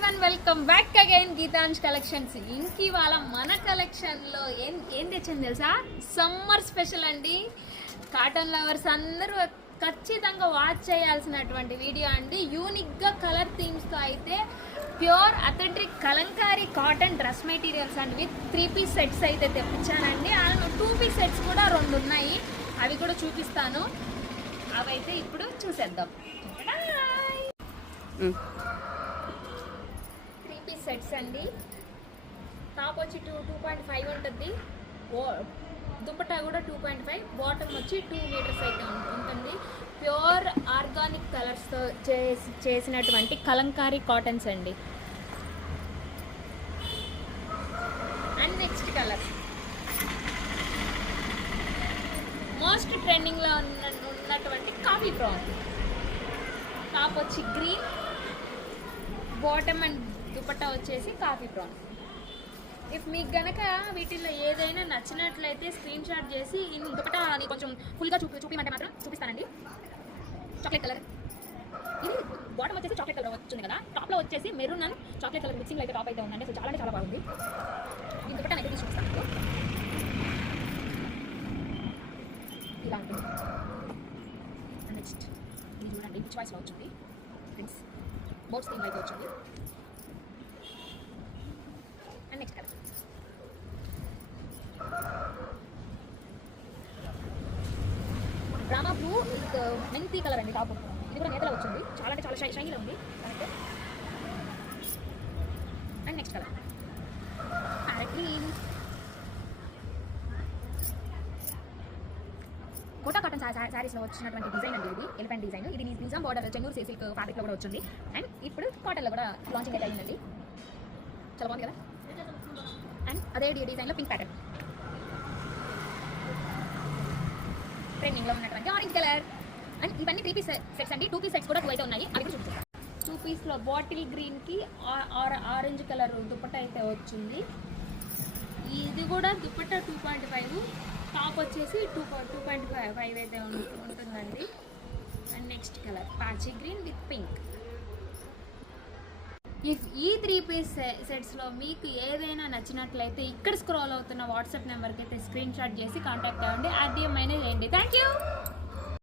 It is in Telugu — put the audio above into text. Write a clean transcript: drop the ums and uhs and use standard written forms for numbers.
Everyone welcome back again Geetansh collections. ఇంక ఇవాళ మన కలెక్షన్లో ఏం తెచ్చింది తెలుసా? సమ్మర్ స్పెషల్ అండి. కాటన్ లవర్స్ అందరూ ఖచ్చితంగా వాచ్ చేయాల్సినటువంటి వీడియో అండి. యూనిక్గా కలర్ థీమ్స్తో అయితే pure authentic Kalamkari cotton dress materials అండి విత్ 3 పీస్ సెట్స్ అయితే తెప్పించానండి. అలానే 2 పీస్ సెట్స్ కూడా 2 ఉన్నాయి, అవి కూడా చూపిస్తాను. అవైతే ఇప్పుడు చూసేద్దాం. 3 పీస్ సెట్స్ అండి. టాప్ వచ్చి 2.5 ఉంటుంది, దుపట్టా కూడా 2.5, బాటమ్ వచ్చి 2 మీటర్స్ అయితే ఉంటుంది. ప్యూర్ ఆర్గానిక్ కలర్స్తో చేసినటువంటి కలంకారీ కాటన్స్ అండి. అండ్ నెక్స్ట్ కలర్ మోస్ట్ ట్రెండింగ్లో ఉన్నటువంటి కాఫీ బ్రౌన్. టాప్ వచ్చి గ్రీన్, బాటమ్ అండ్ దుపట్టా వచ్చేసి కాఫీ బ్రౌన్. ఇఫ్ మీకు గనక వీటిల్లో ఏదైనా నచ్చినట్లయితే స్క్రీన్ షాట్ చేసి దుపట్టా అని కొంచెం ఫుల్గా చూపించమంటే మాత్రం చూపిస్తానండి. చాక్లెట్ కలర్, ఇది బాటమ్ వచ్చేసి చాక్లెట్ కలర్ వచ్చింది కదా, టాప్లో వచ్చేసి maroon and chocolate colour mixing అయితే టాప్ అయితే ఉందండి. అసలు చాలా అంటే చాలా బాగుంది. ఈ దుపట్టా అయితే తీసి చూపిస్తాను. ఇలా ఉంటుంది. నెక్స్ట్ ఇది చూడండి, పిచ్ వాయిస్లో వచ్చింది ఫ్రెండ్స్, బోట్ స్క్రీన్ అయితే వచ్చింది. అండ్ నెక్స్ట్ కలర్ డ్రామా బ్లూ విత్ మెంతి కలర్ అండి. టాప్ ఇది కూడా నేతలో వచ్చింది, చాలా అంటే చాలా షైనీలో ఉంది. And next colour parrot green. Kota cotton శారీస్లో వచ్చినటువంటి డిజైన్ అండి. ఇది ఎలిఫెంట్ డిజైన్. ఇది నిజాం బార్డర్ చెన్నూరు సిల్క్ ఫ్యాబ్రిక్లో కూడా వచ్చింది. అండ్ ఇప్పుడు కాటన్లో కూడా లాంచింగ్ అయితే అయిందండి. చాలా బాగుంది కదా. అండ్ అదే డిజైన్లో పింక్ ప్యాటర్న్, ట్రెండింగ్లో ఉన్నటువంటి ఆరెంజ్ కలర్. అండ్ ఇవన్నీ 3 పీస్ సెట్స్ అండి. 2 పీస్ సెట్స్ కూడా 2 అయితే ఉన్నాయి, అవి కూడా చూపిస్తాను. 2 పీస్లో బాటిల్ గ్రీన్కి ఆరెంజ్ కలర్ దుపట్టా అయితే వచ్చింది. ఇది కూడా దుపట్టా 2.5, టాప్ వచ్చేసి 2.5 అయితే ఉంటుందండి. అండ్ నెక్స్ట్ కలర్ పాచి గ్రీన్ విత్ పింక్. ఇఫ్ ఈ 3 పీస్ సెట్స్లో మీకు ఏదైనా నచ్చినట్లయితే ఇక్కడ స్క్రోల్ అవుతున్న వాట్సాప్ నెంబర్కి అయితే స్క్రీన్ షాట్ చేసి కాంటాక్ట్ అవ్వండి. ఆర్డీఎం అయినా చేయండి. Thank you.